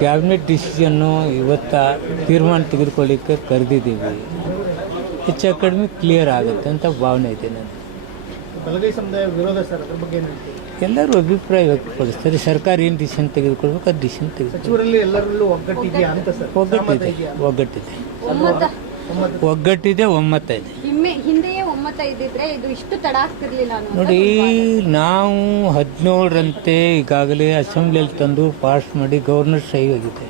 Cabinet decision ಇವತ್ತ ತೀರ್ಮಾನ ತೆಗೆದುಕೊಳ್ಳಿಕ್ಕೆ ಕರೆದಿದ್ದೀವಿ. ಹೆಚ್ಚು ಕಡಿಮೆ ಕ್ಲಿಯರ್ ಆಗುತ್ತೆ ಅಂತ ಭಾವನೆ ಇದೆ ನಾನು. ಬಲಗೈ ಸಮುದಾಯ ವಿರೋಧ ಸರ್, ಅದ್ರ ಬಗ್ಗೆ ಏನು ಹೇಳ್ತೀವಿ? ಎಲ್ಲರೂ ಅಭಿಪ್ರಾಯ ವ್ಯಕ್ತಪಡಿಸ್ತಾರೆ. ಸರ್ಕಾರ ಏನು ಡಿಸಿಷನ್ ತೆಗೆದುಕೊಳ್ಬೇಕು ಅದು ಡಿಸಿಷನ್ ತೆಗೆದುಕೊಳ್ಳಿ. ಸಚಿವರಲ್ಲಿ ಎಲ್ಲರಲ್ಲೂ ಒಗ್ಗಟ್ಟಿದೆಯಾ ಅಂತ ಸರ್? ಒಗ್ಗಟ್ಟಿದೆ, ಒಮ್ಮತ ಇದೆ. ಹಿಂದೆಯೇ ಒಮ್ಮತ ಇದ್ದಿದ್ರೆ ಇದು ಇಷ್ಟು ತಡ ಆಗ್ತಿರ್ಲಿಲ್ಲ. ನೋಡಿ, ನಾವು 17ರಂತೆ ಈಗಾಗಲೇ ಅಸೆಂಬ್ಲಿಯಲ್ಲಿ ತಂದು ಪಾಸ್ ಮಾಡಿ ಗವರ್ನರ್ ಸಹಿ ಹೋಗಿದೆ.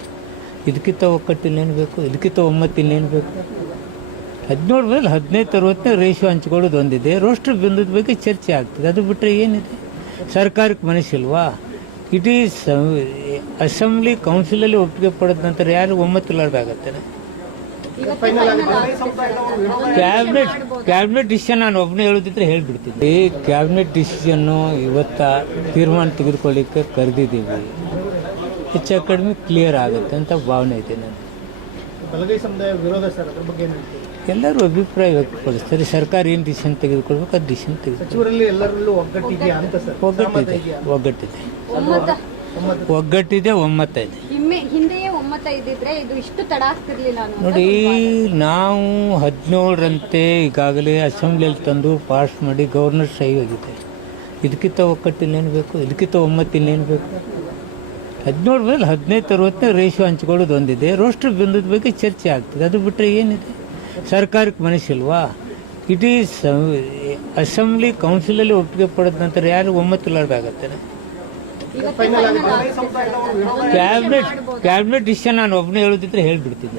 ಇದಕ್ಕಿಂತ ಒಗ್ಗಟ್ಟಿಲ್ಲೇನು ಬೇಕು? ಇದಕ್ಕಿಂತ ಒಮ್ಮತ್ತಿಲ್ಲೇನು ಬೇಕು? 17 ಮೇಲೆ 15-60 ರೇಷಿಯೋ ಹಂಚ್ಕೊಳ್ಳೋದು ಒಂದಿದೆ. ರೋಸ್ಟರ್ ಬಂದದ ಬಗ್ಗೆ ಚರ್ಚೆ ಆಗ್ತದೆ. ಅದು ಬಿಟ್ಟರೆ ಏನಿದೆ? ಸರ್ಕಾರಕ್ಕೆ ಮನಸ್ಸಿಲ್ವಾ? ಇಡೀ ಅಸೆಂಬ್ಲಿ ಕೌನ್ಸಿಲಲ್ಲಿ ಒಪ್ಪಿಗೆ ಪಡೆದ ನಂತರ ಯಾರು ಒಮ್ಮತ್ತಿಲ್ಲಾರ್ದಾಗತ್ತೇನೆ? ಕ್ಯಾಬಿನೆಟ್ ಡಿಸಿಷನ್ ನಾನು ಒಬ್ಬನೇ ಹೇಳೋದಿದ್ರೆ ಹೇಳ್ಬಿಡ್ತಿದ್ದೆ. ಈ ಕ್ಯಾಬಿನೆಟ್ ಡಿಸಿಷನ್ನು ಇವತ್ತ ತೀರ್ಮಾನ ತೆಗೆದುಕೊಳ್ಳಿಕ್ಕೆ ಕರೆದಿದ್ದೀವಿ. ಹೆಚ್ಚು ಕಡಿಮೆ ಕ್ಲಿಯರ್ ಆಗುತ್ತೆ ಅಂತ ಭಾವನೆ ಇದೆ ನಾನು. ಬಲಗೈ ಸಮುದಾಯ ವಿರೋಧ ಸರ್, ಅದ್ರ ಬಗ್ಗೆ ಏನು ಹೇಳ್ತೀವಿ? ಎಲ್ಲರೂ ಅಭಿಪ್ರಾಯ ವ್ಯಕ್ತಪಡಿಸ್ತಾರೆ. ಸರ್ಕಾರ ಏನು ಡಿಸಿಷನ್ ತೆಗೆದುಕೊಳ್ಬೇಕು ಅದು ಡಿಸಿಷನ್ ತೆಗೆದುಕೊಳ್ಳಿ. ಸಚಿವರಲ್ಲಿ ಎಲ್ಲರಲ್ಲೂ ಒಗ್ಗಟ್ಟಿದೆಯಾ ಅಂತ ಸರ್? ಒಗ್ಗಟ್ಟಿದೆ, ಒಮ್ಮತ ಇದೆ. ಹಿಂದೆಯೇ ಒಮ್ಮತ ಇದ್ದಿದ್ರೆ ಇದು ಇಷ್ಟು ತಡ ಆಗ್ತಿರ್ಲಿಲ್ಲ. ನೋಡಿ, ನಾವು 17ರಂತೆ ಈಗಾಗಲೇ ಅಸೆಂಬ್ಲಿಯಲ್ಲಿ ತಂದು ಪಾಸ್ ಮಾಡಿ ಗವರ್ನರ್ ಸಹಿ ಹೋಗಿದೆ. ಇದಕ್ಕಿಂತ ಒಗ್ಗಟ್ಟಿಲ್ಲೇನು ಬೇಕು? ಇದಕ್ಕಿಂತ ಒಮ್ಮತ್ತಿಲ್ಲೇನು ಬೇಕು? 17 ಮೇಲೆ 15-60 ರೇಷಿಯೋ ಹಂಚ್ಕೊಳ್ಳೋದು ಒಂದಿದೆ. ರೋಸ್ಟರ್ ಬಂದದ ಬಗ್ಗೆ ಚರ್ಚೆ ಆಗ್ತದೆ. ಅದು ಬಿಟ್ಟರೆ ಏನಿದೆ? ಸರ್ಕಾರಕ್ಕೆ ಮನಸ್ಸಿಲ್ವಾ? ಇಡೀ ಅಸೆಂಬ್ಲಿ ಕೌನ್ಸಿಲಲ್ಲಿ ಒಪ್ಪಿಗೆ ಪಡೆದ ನಂತರ ಯಾರು ಒಮ್ಮತ್ತಿಲ್ಲಾರ್ದಾಗತ್ತೇನೆ? ಕ್ಯಾಬಿನೆಟ್ ಡಿಸಿಷನ್ ನಾನು ಒಬ್ಬನೇ ಹೇಳೋದಿದ್ರೆ ಹೇಳ್ಬಿಡ್ತಿದ್ದೆ.